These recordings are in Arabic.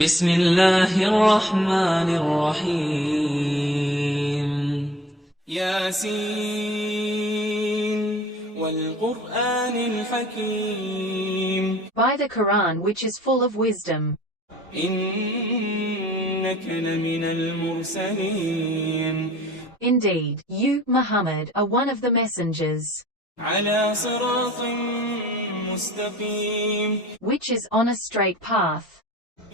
بسم الله الرحمن الرحيم ياسين والقرآن الحكيم By the Quran, which is full of wisdom. إنك لمن المرسلين Indeed, you, Muhammad, are one of the messengers, على صراط مستقيم which is on a straight path,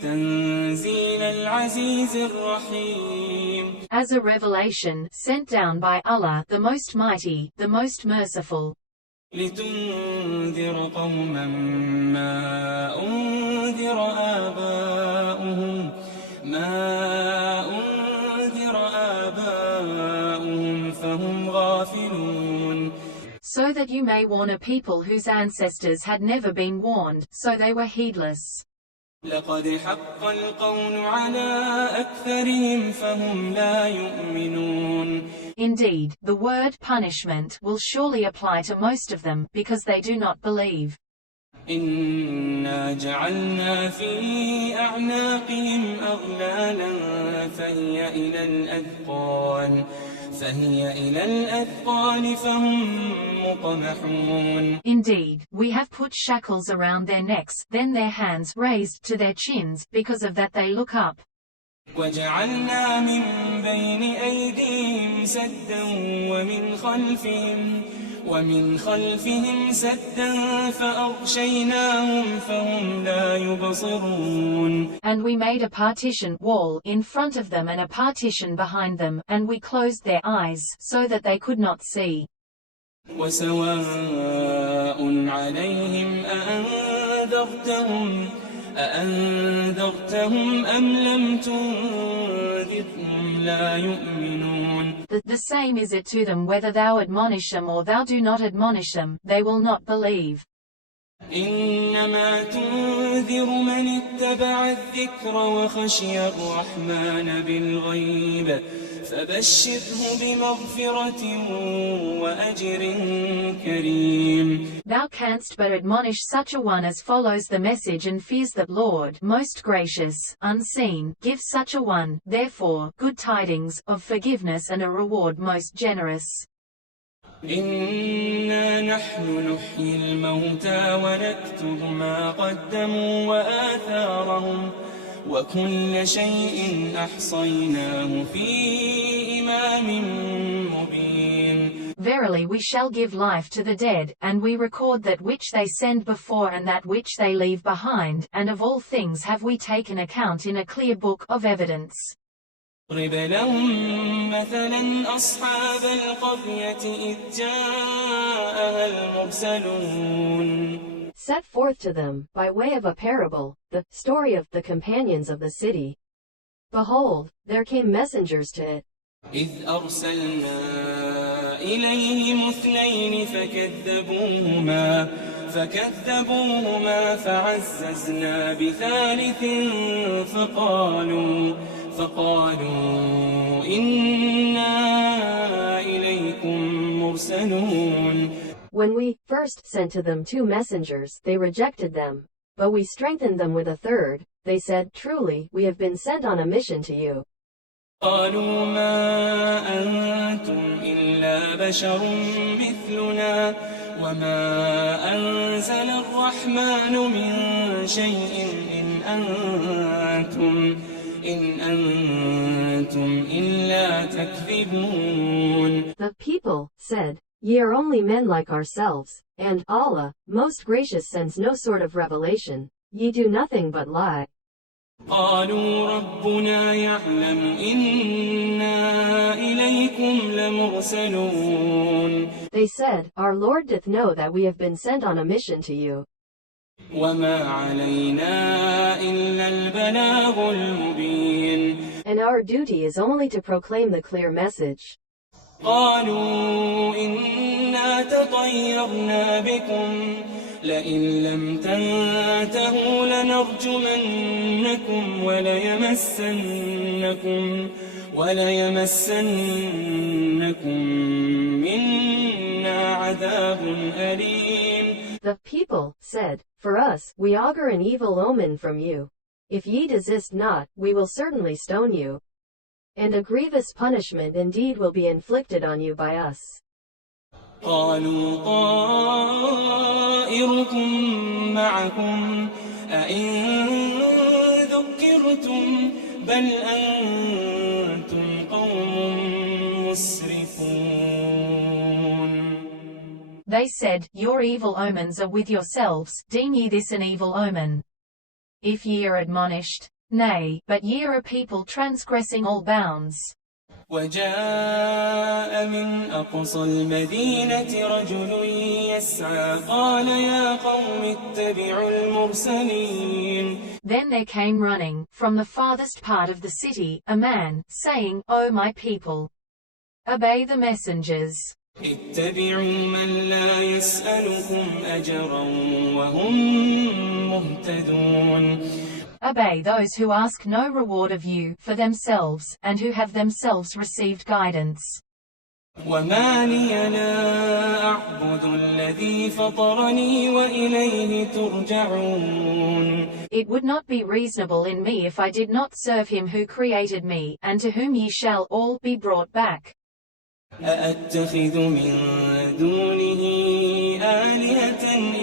تنزيل العزيز الرحيم as a revelation sent down by Allah, the Most Mighty, the Most Merciful, لتنذر قوما ما أنذر آباؤهم فهم غافلون so that you may warn a people whose ancestors had never been warned, so they were heedless. لقد حق القول على أكثرهم فهم لا يؤمنون Indeed, the word punishment will surely apply to most of them, because they do not believe. إنا جعلنا في أعناقهم أغلالا فهي إلى الأذقان فهم مقمحون Indeed, we have put shackles around their necks, then their hands raised to their chins, because of that they look up. وجعلنا من بين أيديهم سدا ومن خلفهم سدا فأغشيناهم فهم لا يبصرون And we made a partition wall in front of them and a partition behind them, and we closed their eyes, so that they could not see. وسواء عليهم أأنذرتهم أم لم تنذرهم لا يؤمنون The same is it to them whether thou admonish them or thou do not admonish them, they will not believe. إنما تنذر من اتبع الذكر وخشي الرحمن بالغيب فبشره بمغفرة وأجر كريم Thou canst but admonish such a one as follows the message and fears the Lord, most gracious, unseen, give such a one, therefore, good tidings, of forgiveness and a reward most generous. إنا نحن نحيي الموتى ونكتب ما قدموا وآثارهم وكل شيء أحصيناه في إمام مبين Verily we shall give life to the dead, and we record that which they send before and that which they leave behind, and of all things have we taken account in a clear book of evidence. اضرب لهم مثلا أصحاب القرية إذ جاءها المرسلون Set forth to them, by way of a parable, the story of the companions of the city. Behold, there came messengers to it. إذ أرسلنا إليهم اثنين فكذبوهما فعززنا بثالث فقالوا إنا إليكم مرسلون When we first sent to them 2 messengers, they rejected them. But we strengthened them with a third. They said, Truly, we have been sent on a mission to you. قالوا ما أنتم إلا بشر مثلنا وما أنزل الرحمن من شيء إن أنتم إلا تكذبون The people said, Ye are only men like ourselves, and Allah, most gracious, sends no sort of revelation. Ye do nothing but lie. قالوا ربنا يعلم إنا إليكم لمرسلون They said, Our Lord doth know that we have been sent on a mission to you. وما علينا إلا البلاغ المبين And our duty is only to proclaim the clear message. قالوا إنا تطيرنا بكم لئن لم تنتهوا لنرجمنكم وليمسنكم منا عذاب أليم The people said, For us, we augur an evil omen from you. If ye desist not, we will certainly stone you. And a grievous punishment indeed will be inflicted on you by us. قالوا طائركم معكم أئن ذكرتم بل أنتم قوم مسرفون. They said, Your evil omens are with yourselves, deem ye this an evil omen? If ye are admonished, nay, but ye are a people transgressing all bounds. وجاء من أقصى المدينة رجل يسعى قال يا قوم اتبعوا المرسلين. Then there came running, from the farthest part of the city, a man, saying, O my people! Obey the messengers. اتبعوا من لا يسألكم أجرا وهم مهتدون. Obey those who ask no reward of you, for themselves, and who have themselves received guidance. وما لي لا أعبد الذي فطرني وإليه ترجعون. It would not be reasonable in me if I did not serve him who created me, and to whom ye shall all be brought back. أأتخذ من دونه آلهة إن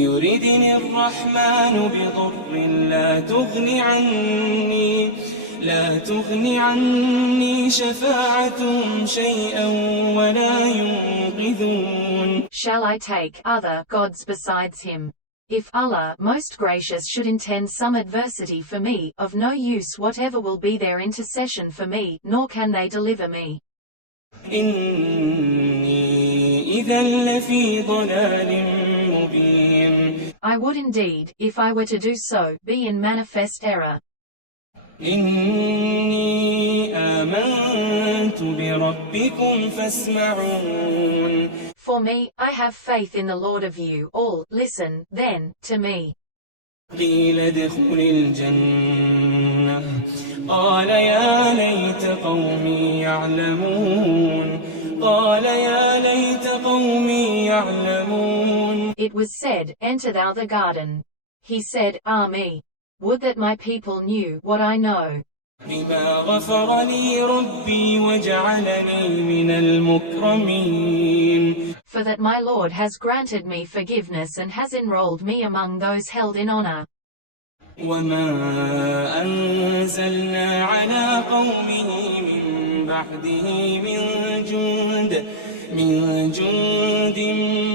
يردني الرحمن بضر لا تغني عني شفاعتهم شيئا ولا ينقذون. Shall I take other gods besides him? If Allah, most gracious, should intend some adversity for me, of no use whatever will be their intercession for me, nor can they deliver me. إني إذا لفي ضلال مبين. I would indeed, if I were to do so, be in manifest error. إني آمنت بربكم فاسمعون. For me, I have faith in the Lord of you all, listen, then, to me. قيل ادخل الجنة قال يا ليت قومي يعلمون. It was said, Enter thou the garden. He said, Ah me! Would that my people knew what I know. بما غفر لي ربي وجعلني من المكرمين. For that my Lord has granted me forgiveness and has enrolled me among those held in honor. وما أنزلنا على قومه من بعده من جند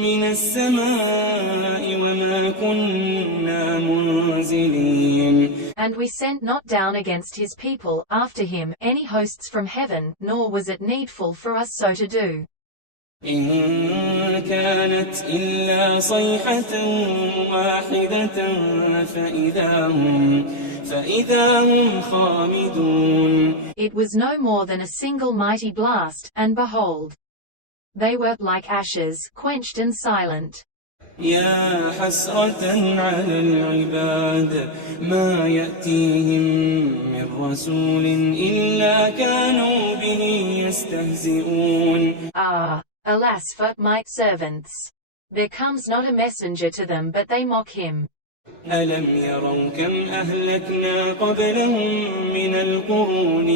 من السماء وما كنا منزلين. And we sent not down against his people, after him, any hosts from heaven, nor was it needful for us so to do. إن كانت إلا صيحة واحدة فإذا هم خامدون. It was no more than a single mighty blast, and behold, they were like ashes, quenched and silent. يا حسرة على العباد ما يأتيهم من رسول إلا كانوا به يستهزئون. Ah, alas for my servants! There comes not a messenger to them but they mock him. ألم يروا كم أهلكنا قبلهم من القرون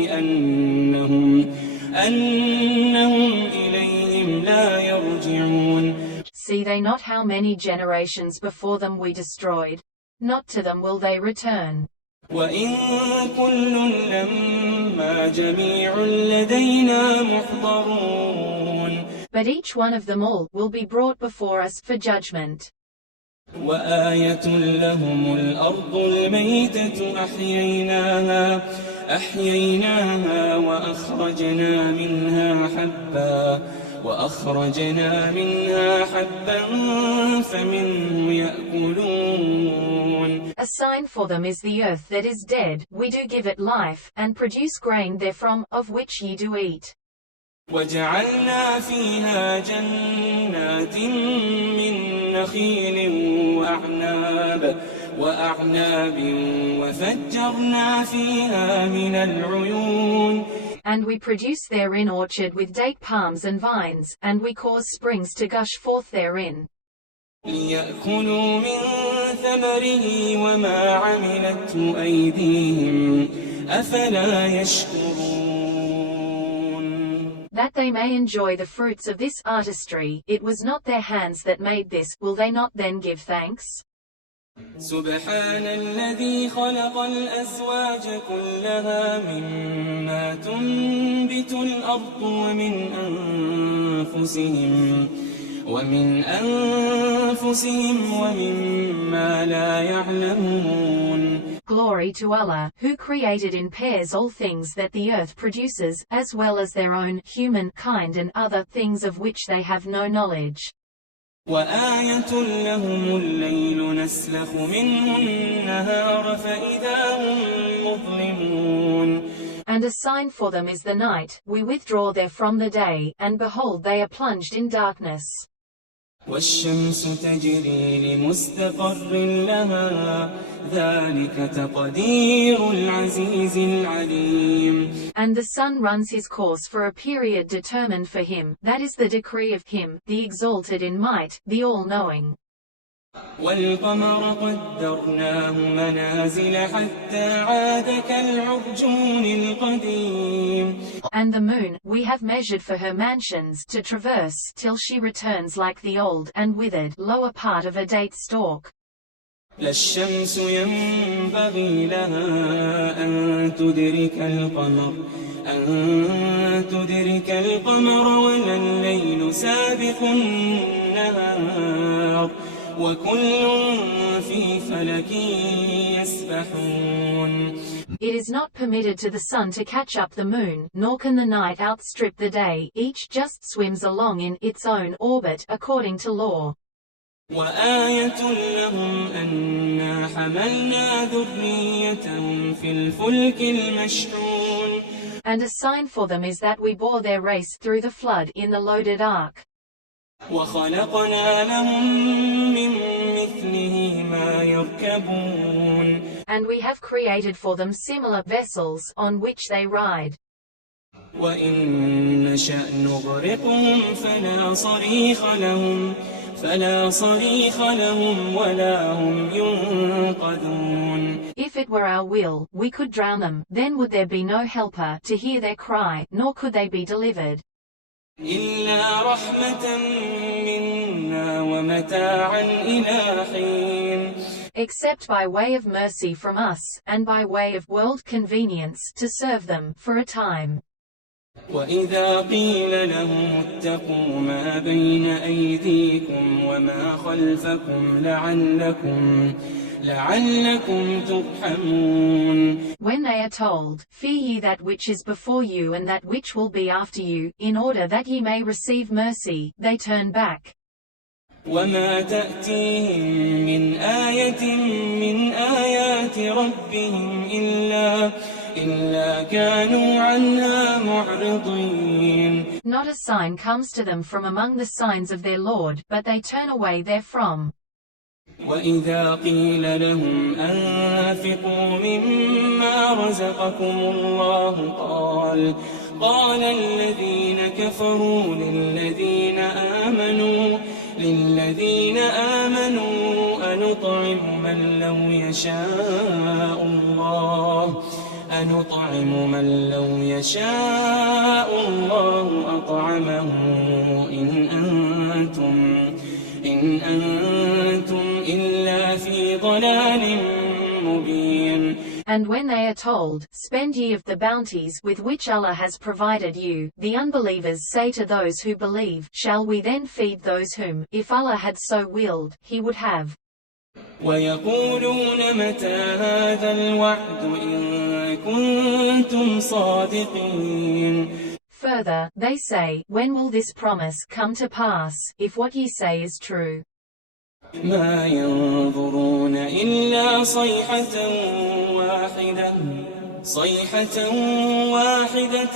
أنهم إليهم لا يرجعون. See they not how many generations before them we destroyed? Not to them will they return. وإن كل لما جميع لدينا محضرون. But each one of them all will be brought before us for judgment. وآية لهم الأرض الميتة أحييناها وأخرجنا منها حبا فمنه يأكلون. A sign for them is the earth that is dead, we do give it life, and produce grain therefrom, of which ye do eat. وجعلنا فيها جنات من نخيل وأعناب وفجرنا فيها من العيون. And we produce therein orchard with date palms and vines, and we cause springs to gush forth therein. ليأكلوا من ثمره وما عملته أيديهم أفلا يشكرون. That they may enjoy the fruits of this artistry, it was not their hands that made this, will they not then give thanks? سبحان الذي خلق الأزواج كلها مما تنبت الأرض ومن أنفسهم ومما لا يعلمون. Glory to Allah, who created in pairs all things that the earth produces, as well as their own human kind and other things of which they have no knowledge. وآية لهم الليل نسلخ منه النهار فإذا هم مظلمون. And a sign for them is the night, we withdraw therefrom the day, and behold they are plunged in darkness. والشمس تجري لمستقر لها ذلك تقدير العزيز العليم. And the sun runs his course for a period determined for him, that is the decree of him, the exalted in might, the all-knowing. والقمر قدرناه منازل حتى عاد كالعرجون القديم. And the moon, we have measured for her mansions to traverse, till she returns like the old and withered lower part of a date stalk. لا الشمس ينبغي لها أن تدرك القمر ولا الليل سابق النهار وكل في فلك يسبحون. It is not permitted to the sun to catch up the moon, nor can the night outstrip the day, each just swims along in its own orbit according to law. وآية لهم أنا حملنا ذريتهم في الفلك المشحون. And a sign for them is that we bore their race through the flood in the loaded ark. وخلقنا لهم من مثله ما يركبون. And we have created for them similar vessels, on which they ride. وإن نشأ نغرقهم فلا صريخ لهم ولا هم ينقذون. If it were our will, we could drown them, then would there be no helper to hear their cry, nor could they be delivered. إلا رحمة منا ومتاعا إلى حين. Except by way of mercy from us, and by way of world convenience to serve them for a time. وإذا قيل لهم اتقوا ما بين أيديكم وما خلفكم لعلكم ترحمون. When they are told, fear ye that which is before you and that which will be after you, in order that ye may receive mercy, they turn back. وما تأتيهم من آية من آيات ربهم إلا كانوا عنها معرضين. Not a sign comes to them from among the signs of their Lord, but they turn away therefrom. وإذا قيل لهم أنفقوا مما رزقكم الله قال الذين كفروا للذين آمنوا أنطعم من لو يشاء الله أطعمه إن أنتم إلا في ضلال مبين. And when they are told, spend ye of the bounties with which Allah has provided you, the unbelievers say to those who believe, shall we then feed those whom, if Allah had so willed, He would have? ويقولون متى هذا الوعد إن كنتم صادقين. Further, they say, when will this promise come to pass, if what ye say is true? ما ينظرون إلا صيحة واحدة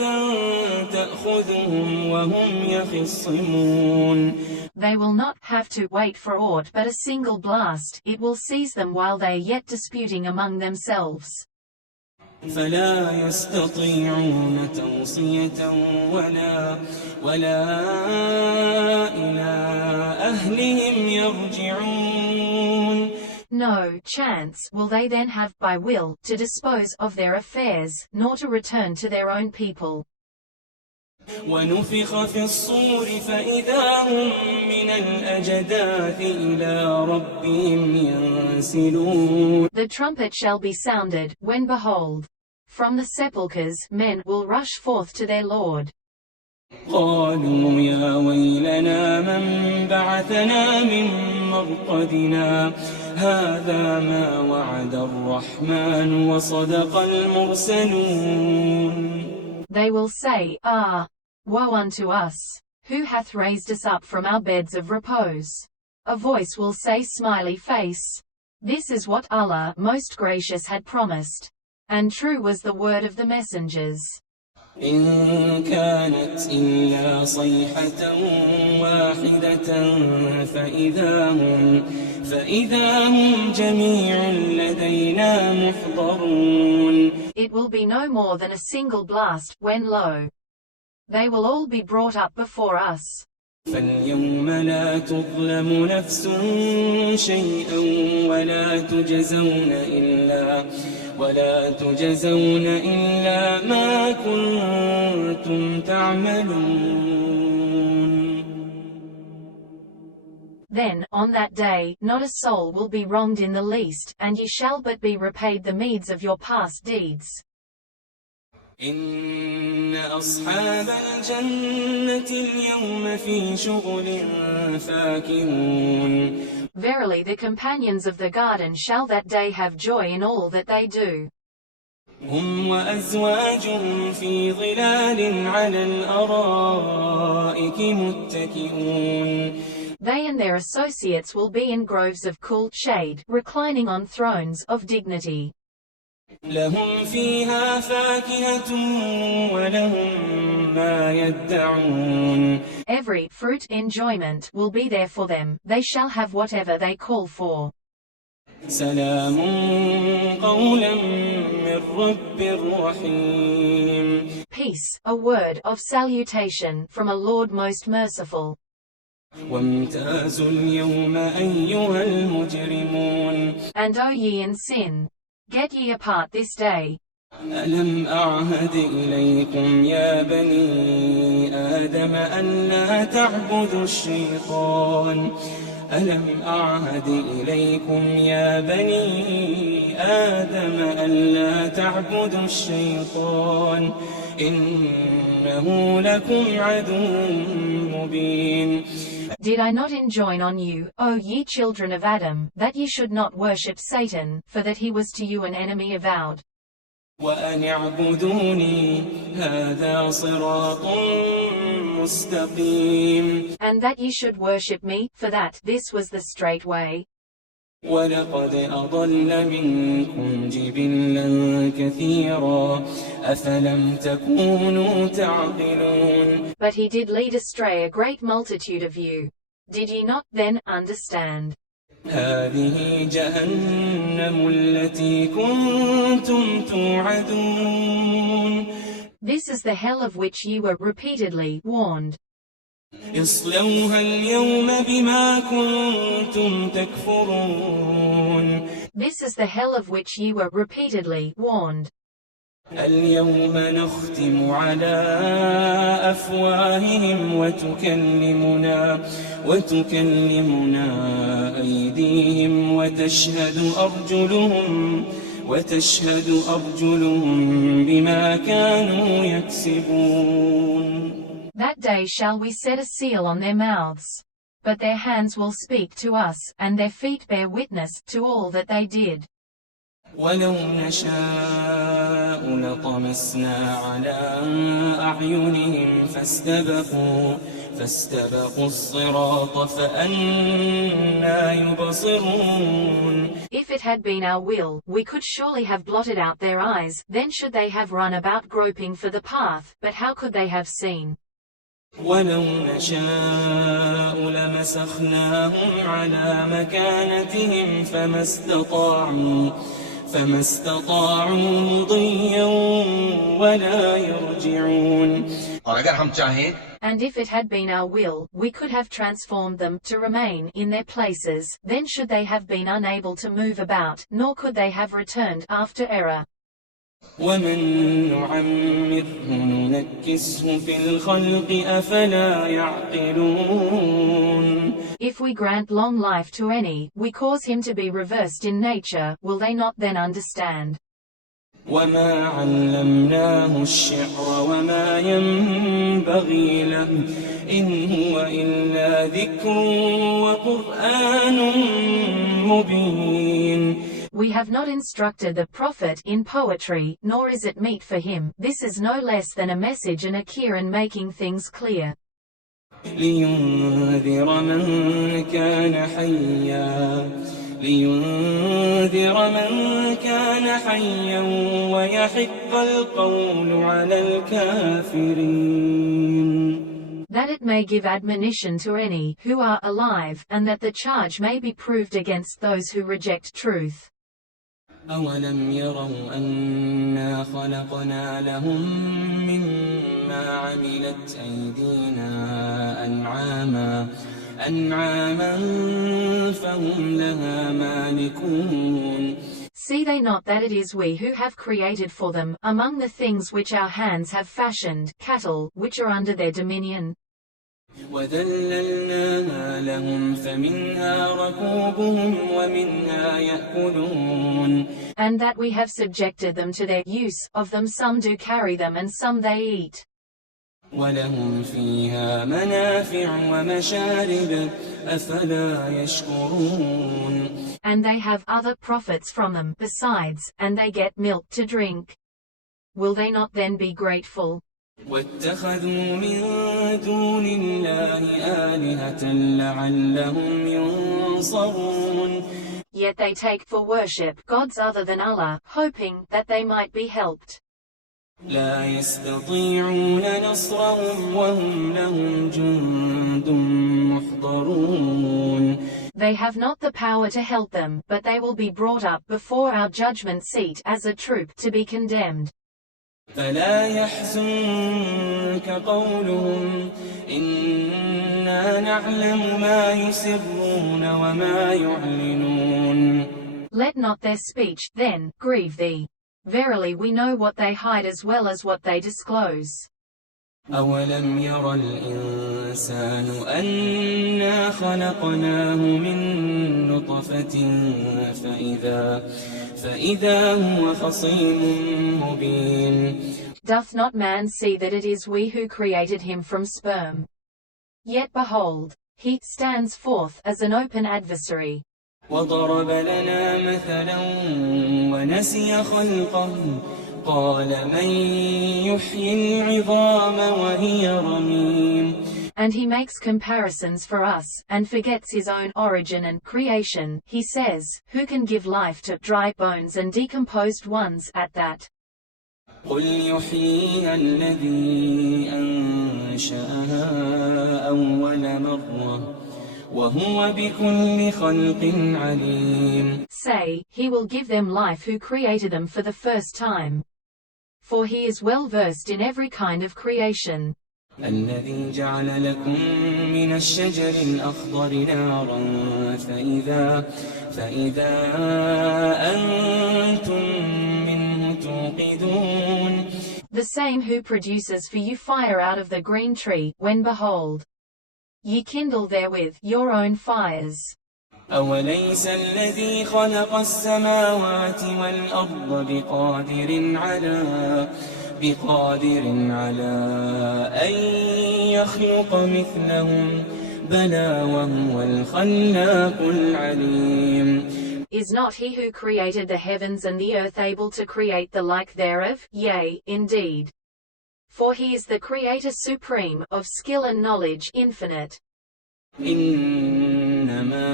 تأخذهم وهم يخصمون. They will not have to wait for aught but a single blast, it will seize them while they are yet disputing among themselves. فلا يستطيعون توصية ولا إلى أهلهم يرجعون. No chance will they then have by will to dispose of their affairs, nor to return to their own people. ونفخ في الصور فإذا هم من الأجداث إلى ربهم ينسلون. The trumpet shall be sounded, when behold, from the sepulchres men will rush forth to their Lord. قالوا يا ويلنا من بعثنا من مرقدنا هذا ما وعد الرحمن وصدق المرسلون. They will say, Ah! Woe unto us! Who hath raised us up from our beds of repose? A voice will say, Smiley face. This is what Allah Most Gracious had promised. And true was the word of the messengers. إن كانت إلا صيحة واحدة فإذا هم جميع لدينا محضرون. It will be no more than a single blast, when lo! They will all be brought up before us. فاليوم لا تظلم نفس شيئا ولا تجزون إلا ما كنتم تعملون. Then, on that day, not a soul will be wronged in the least, and ye shall but be repaid the meeds of your past deeds. إن أصحاب الجنة اليوم في شغل فاكهون. Verily the companions of the garden shall that day have joy in all that they do. هم وأزواجهم في ظلال على الأرائك متكئون. They and their associates will be in groves of cool shade, reclining on thrones of dignity. لهم فيها فاكهة ولهم ما يدعون. Every fruit enjoyment will be there for them, they shall have whatever they call for. سلام قولا من رب رحيم. Peace, a word of salutation from a Lord most merciful. وامتازوا اليوم أيها المجرمون. And O ye in sin, get ye apart this day. ألم أعهد إليكم يا بني آدم ألا تعبدوا الشيطان. ألم أعهد إليكم يا بني آدم ألا تعبدوا الشيطان إنه لكم عدو مبين. Did I not enjoin on you, O ye children of Adam, that ye should not worship Satan, for that he was to you an enemy avowed? وأن اعبدوني هذا صراط مستقيم. And that ye should worship me, for that this was the straight way. ولقد أضل منكم جبلا كثيرا أفلم تكونوا تعقلون. But he did lead astray a great multitude of you. Did ye not then understand? هذه جهنم التي كنتم توعدون. This is the hell of which ye were repeatedly warned. اصلوها اليوم بما كنتم تكفرون. This is the hell of which ye were repeatedly warned. اليوم نختم على أفواههم وتكلمنا أيديهم وتشهد أرجلهم بما كانوا يكسبون. That day shall we set a seal on their mouths. But their hands will speak to us, and their feet bear witness to all that they did. ولو نشاء لطمسنا على أعينهم فاستبقوا الصراط فأنى يبصرون. If it had been our will, we could surely have blotted out their eyes, then should they have run about groping for the path, but how could they have seen? ولو نشاء لمسخناهم على مكانتهم فما استطاعوا مضيا ولا يرجعون. और अगर हम चाहें And if it had been our will, we could have transformed them to remain in their places, then should they have been unable to move about, nor could they have returned after error. ومن نعمره ننكسه في الخلق أفلا يعقلون. If we grant long life to any, we cause him to be reversed in nature, will they not then understand? وما علمناه الشعر وما ينبغي له إن هو إلا ذكر وقرآن مبين. We have not instructed the prophet in poetry, nor is it meet for him. This is no less than a message and a Quran making things clear. لينذر من كان حيا ويحق القول على الكافرين. That it may give admonition to any who are alive, and that the charge may be proved against those who reject truth. أولم يروا أنا خلقنا لهم مما عملت أيدينا أنعاما فهم لها مالكون. See they not that it is we who have created for them, among the things which our hands have fashioned, cattle, which are under their dominion? وذللناها لهم فمنها ركوبهم ومنها يأكلون. And that we have subjected them to their use, of them some do carry them and some they eat. ولهم فيها منافع ومشارب أفلا يشكرون. And they have other profits from them besides, and they get milk to drink. Will they not then be grateful? واتخذوا من دون الله آلهة لعلهم ينصرون. Yet they take for worship gods other than Allah, hoping that they might be helped. لا يستطيعون نصرهم وهم لهم جند محضرون. They have not the power to help them, but they will be brought up before our judgment seat as a troop to be condemned. فلا يحزنك قولهم إنا نعلم ما يسرون وما يعلنون. Let not their speech, then, grieve thee. Verily we know what they hide as well as what they disclose. أولم ير الإنسان أنا خلقناه من نطفة فإذا هو خصيم مبين. Doth not man see that it is we who created him from sperm? Yet behold, he stands forth as an open adversary. وضرب لنا مثلا ونسي خلقه قال من يحيي العظام وهي رميم. And he makes comparisons for us, and forgets his own origin and creation. He says, who can give life to dry bones and decomposed ones at that? قل يحييها الذي أنشأها أول مرة وهو بكل خلق عليم. Say, he will give them life who created them for the first time. For he is well versed in every kind of creation. الذي جعل لكم من الشجر الأخضر نارا فإذا أنتم منه توقدون. The same who produces for you fire out of the green tree, when behold, ye kindle therewith your own fires. أوليس الذي خلق السماوات والأرض بقادر على أن يخلق مثلهم بلى وهو الخلاق العليم. Is not he who created the heavens and the earth able to create the like thereof? Yea, indeed. For he is the Creator supreme, of skill and knowledge infinite. إنما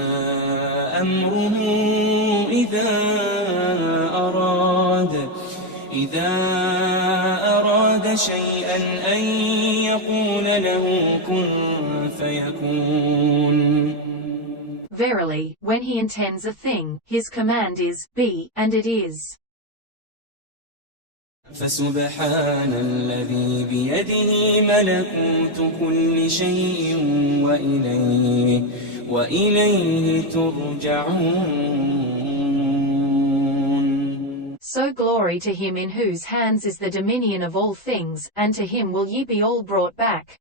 أمره إذا أراد شيئا أن يقول له كن فيكون. Verily, when he intends a thing, his command is, be, and it is. فسبحان الذي بيده ملكوت كل شيء وإليه ترجعون. So glory to him in whose hands is the dominion of all things, and to him will ye be all brought back.